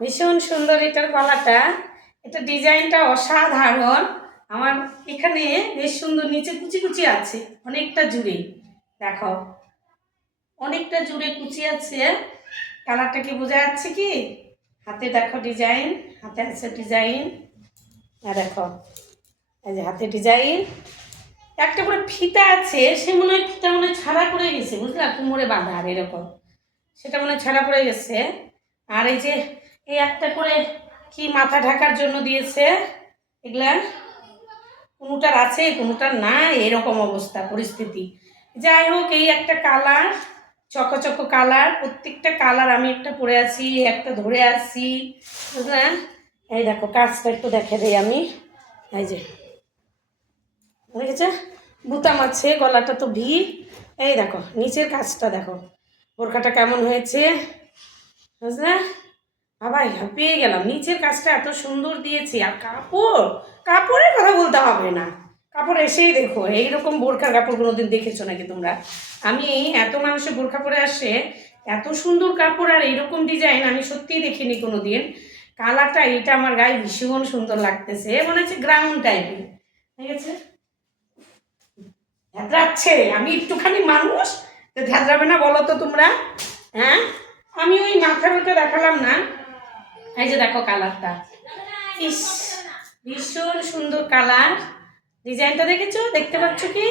ভীষণ সুন্দর এটার গলাটা। এটা ডিজাইনটা অসাধারণ। আমার এখানে বেশ সুন্দর নিচে কুচি কুচি আছে অনেকটা জুড়ে। দেখো অনেকটা জুড়ে কুচি আছে। কালারটা কি বোঝা যাচ্ছে কি? হাতে দেখো ডিজাইন, হাতে আছে ডিজাইন। দেখো এই যে হাতে ডিজাইন, একটা করে ফিতা আছে, সে মনে হয় ফিতা মনে হয় ছাড়া পড়ে গেছে, বুঝলা, কোমরে বাঁধা আর এরকম, সেটা মনে হয় ছাড়া পড়ে গেছে। আর এই যে এই একটা করে কি মাথা ঢাকার জন্য দিয়েছে, এগুলা কোনোটার আছে কোনোটার নাই, এরকম অবস্থা পরিস্থিতি। যাই হোক, এই একটা কালার, চকো কালার, প্রত্যেকটা কালার আমি একটা পরে আছি, একটা ধরে আছি, বুঝলেন। এই দেখো কাজটা একটু দেখে দিই আমি। এই যে দেখেছে, বুতাম আছে, গলাটা তো ভি। এই দেখো নিচের কাজটা দেখো, বোরখাটা কেমন হয়েছে, বুঝলে। আবার পেয়ে গেলাম, নিচের কাজটা এত সুন্দর দিয়েছি। আর কাপড়, কাপড়ের কথা বলতে হবে না, কাপড় এসেই দেখো। এইরকম বোরখার কাপড় কোনোদিন দেখেছো নাকি তোমরা? আমি এত মানুষের বোরখা পরে আসে, এত সুন্দর কাপড় আর এইরকম ডিজাইন আমি সত্যিই দেখিনি কোনো দিন। কালারটা এটা আমার গায়ে ভীষণ সুন্দর লাগতেছে, মনে হচ্ছে গ্রাউন্ড টাইপের, ঠিক আছে। ধ্যাদ্রাচ্ছে, আমি একটুখানি মানুষ, তো ধ্যাদ্রাবে না বলো তো তোমরা? হ্যাঁ, আমি ওই মাথার মতো দেখালাম না। এই যে দেখো কালারটা, ইস ভীষণ সুন্দর কালার। ডিজাইনটা দেখেছো, দেখতে পাচ্ছ কি?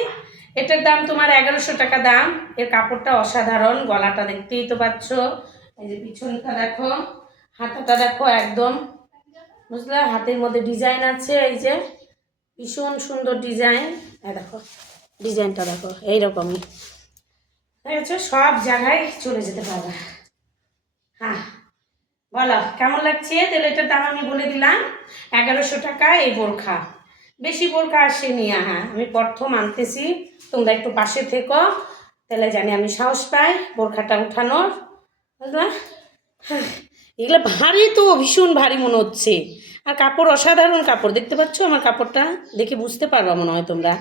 এটার দাম তোমার 1100 টাকা দাম। এর কাপড়টা অসাধারণ, গলাটা দেখতেই তো পাচ্ছ। এই যে পিছনটা দেখো, হাতাটা দেখো একদম, বুঝলে, হাতের মধ্যে ডিজাইন আছে, এই যে ভীষণ সুন্দর ডিজাইন। এই দেখো ডিজাইনটা দেখো, এইরকমই, ঠিক আছে, সব জায়গায় চলে যেতে পারবে। হ্যাঁ বলো কেমন লাগছে? তাহলে এটার দাম আমি বলে দিলাম, 1100 টাকা এই বোরখা। বেশি বোরখা আসেনি। হ্যাঁ, আমি প্রথম আনতেছি, তোমরা একটু পাশে থেকো, তাহলে জানি আমি সাহস পাই বোরখাটা উঠানোর, বুঝলা। হ্যাঁ, এগুলো ভারী তো, ভীষণ ভারী মনে হচ্ছে। আর কাপড় অসাধারণ কাপড়, দেখতে পাচ্ছ আমার কাপড়টা দেখে বুঝতে পারবা মনে হয় তোমরা।